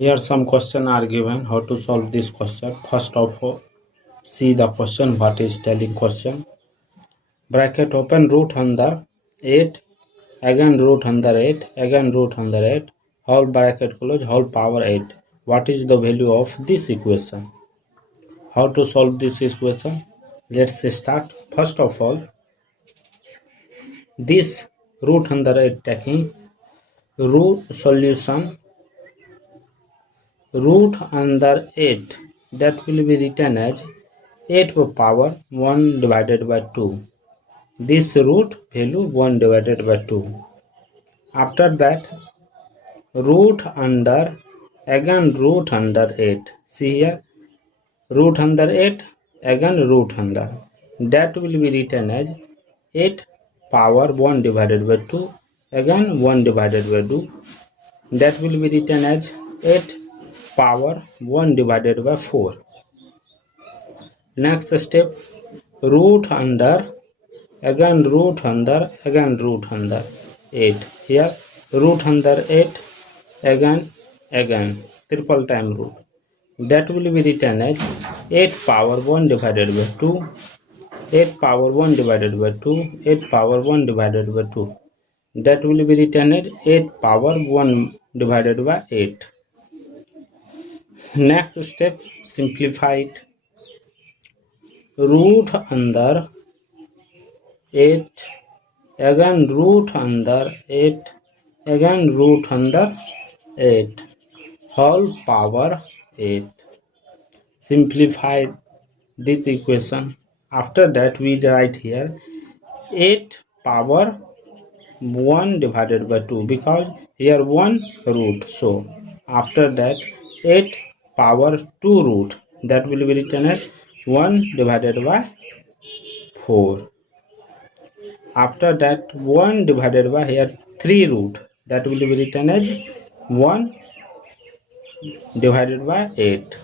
Here some question are given. How to solve this question? First of all, see the question. What is telling question? Bracket open root under 8. Again root under 8. Again root under 8. Whole bracket close. Whole power 8. What is the value of this equation? How to solve this equation? Let's start. First of all, this root under 8 taking root solution root under 8, that will be written as 8 power 1 divided by 2. This root value 1 divided by 2. After that, root under, again root under 8. See here, root under 8, again root under. That will be written as 8 power 1 divided by 2, again 1 divided by 2. That will be written as 8 power 1 divided by 4. Next step, root under, again root under, again root under 8. Here root under 8, again triple time root. That will be written as 8 power 1 divided by 2, 8 power 1 divided by 2, 8 power 1 divided by 2. That will be written as 8 power 1 divided by 8. Next step, simplify it. Root under 8, again root under 8, again root under 8, whole power 8. Simplify this equation. After that we write here 8 power 1 divided by 2, because here 1 root. So after that 8 power 2 root, that will be written as 1 divided by 4. After that 1 divided by here 3 root, that will be written as 1 divided by 8.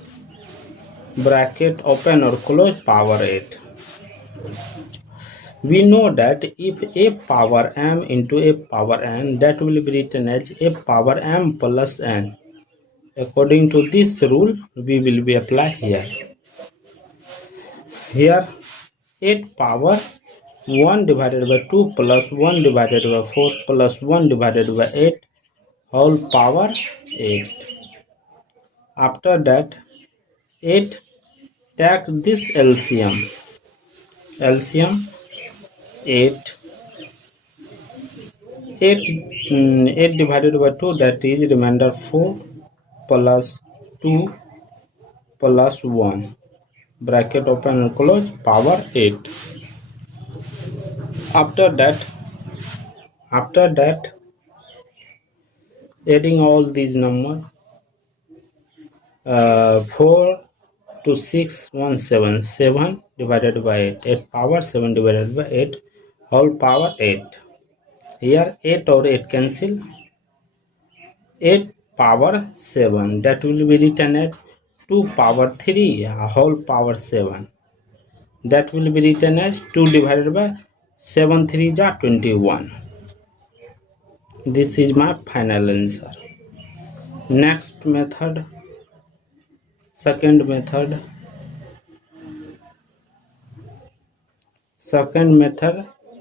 Bracket open or close, power 8. We know that if a power m into a power n, that will be written as a power m plus n. According to this rule, we will be apply here. Here 8 power 1 divided by 2 plus 1 divided by 4 plus 1 divided by 8, whole power 8. After that 8, take this LCM 8 divided by 2, that is remainder 4 plus 2 plus 1, bracket open and close, power 8. After that adding all these numbers, 4 to 6 1 7 divided by 8 power 7 divided by 8, whole power 8. Here 8 or 8 cancel, 8 power 7, that will be written as 2 power 3 whole power 7. That will be written as 2 divided by 7 3 ja 21. This is my final answer. Next method, second method,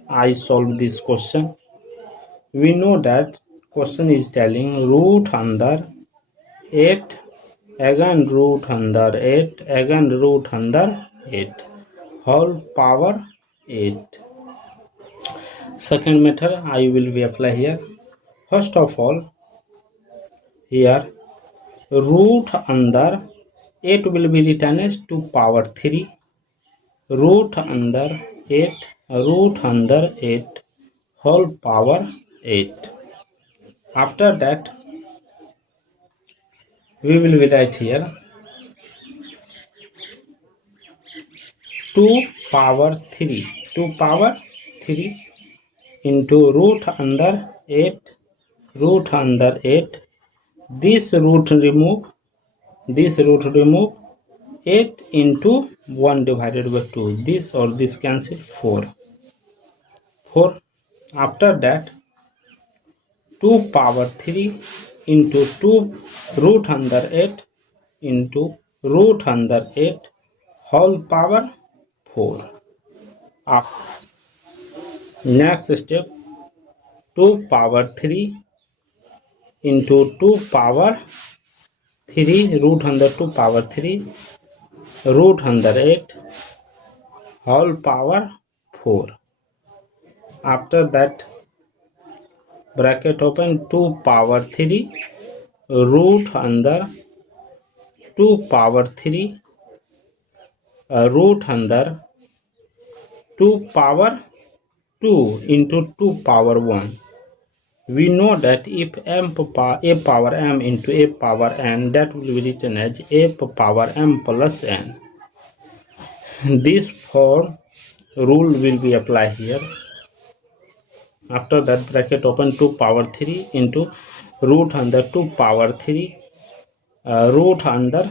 I solve this question. We know that question is telling root under 8, again root under 8, again root under 8, whole power 8. Second method I will be apply here. First of all, here root under 8 will be written as 2 power 3, root under 8, whole power 8. After that we will write here 2 power 3 into root under 8, this root remove, 8 into 1 divided by 2, this or this cancel, 4. After that 2 power 3 into 2 root under 8 into root under 8 whole power 4. Up. Next step, 2 power 3 into 2 power 3 root under 2 power 3 root under 8 whole power 4. After that, bracket open, 2 power 3 root under 2 power 3 root under 2 power 2 into 2 power 1. We know that if a power m into a power n, that will be written as a power m plus n. This form rule will be applied here. After that, bracket open, 2 power 3 into root under 2 power 3 root under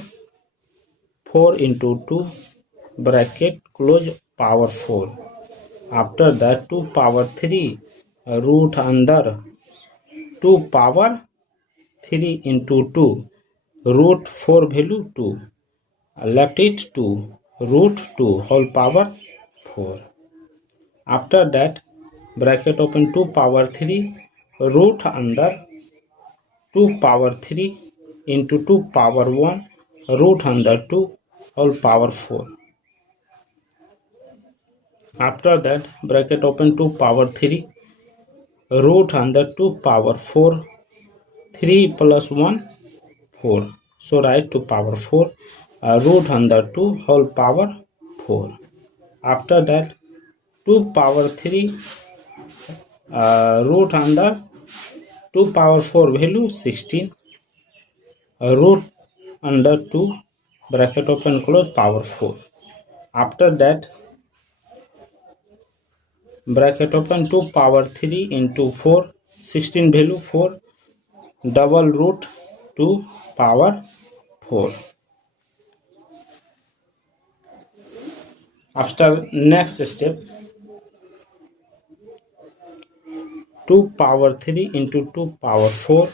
4 into 2 bracket close power 4. After that, 2 power 3 root under 2 power 3 into 2 root 4 value 2, left it 2 root 2 whole power 4. After that, bracket open, 2 power 3 root under 2 power 3 into 2 power 1 root under 2 whole power 4. After that, bracket open, 2 power 3 root under 2 power 4 3 plus 1 4. So write 2 power 4 root under 2 whole power 4. After that, 2 power 3 root under 2 power 4 value 16 root under 2 bracket open close power 4. After that, bracket open, 2 power 3 into 4 16 value 4 double root 2 power 4. After next step, 2 power 3 into 2 power 4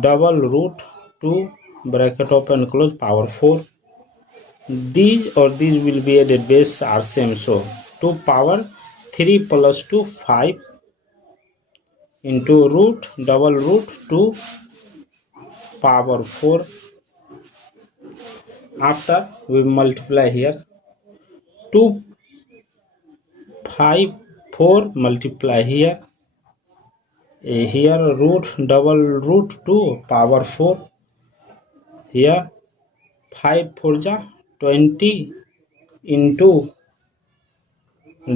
double root 2 bracket open close power 4. These will be added, base are same, so 2 power 3 plus 2 5 into root double root 2 power 4. After we multiply here, 2 5 4 multiply here, here root double root 2 power 4, here 5 4 ja 20 into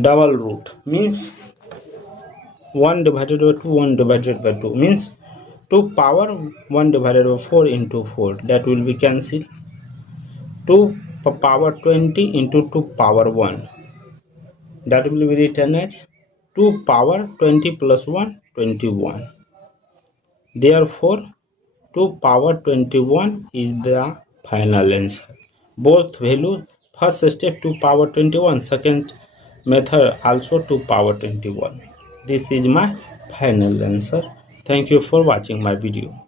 double root means 1 divided by 2 1 divided by 2 means 2 power 1 divided by 4 into 4, that will be cancelled. 2 power 20 into 2 power 1, that will be written as 2 power 20 plus 1 21. Therefore 2 power 21 is the final answer. Both values, first step 2 power 21, second method also 2 power 21. This is my final answer. Thank you for watching my video.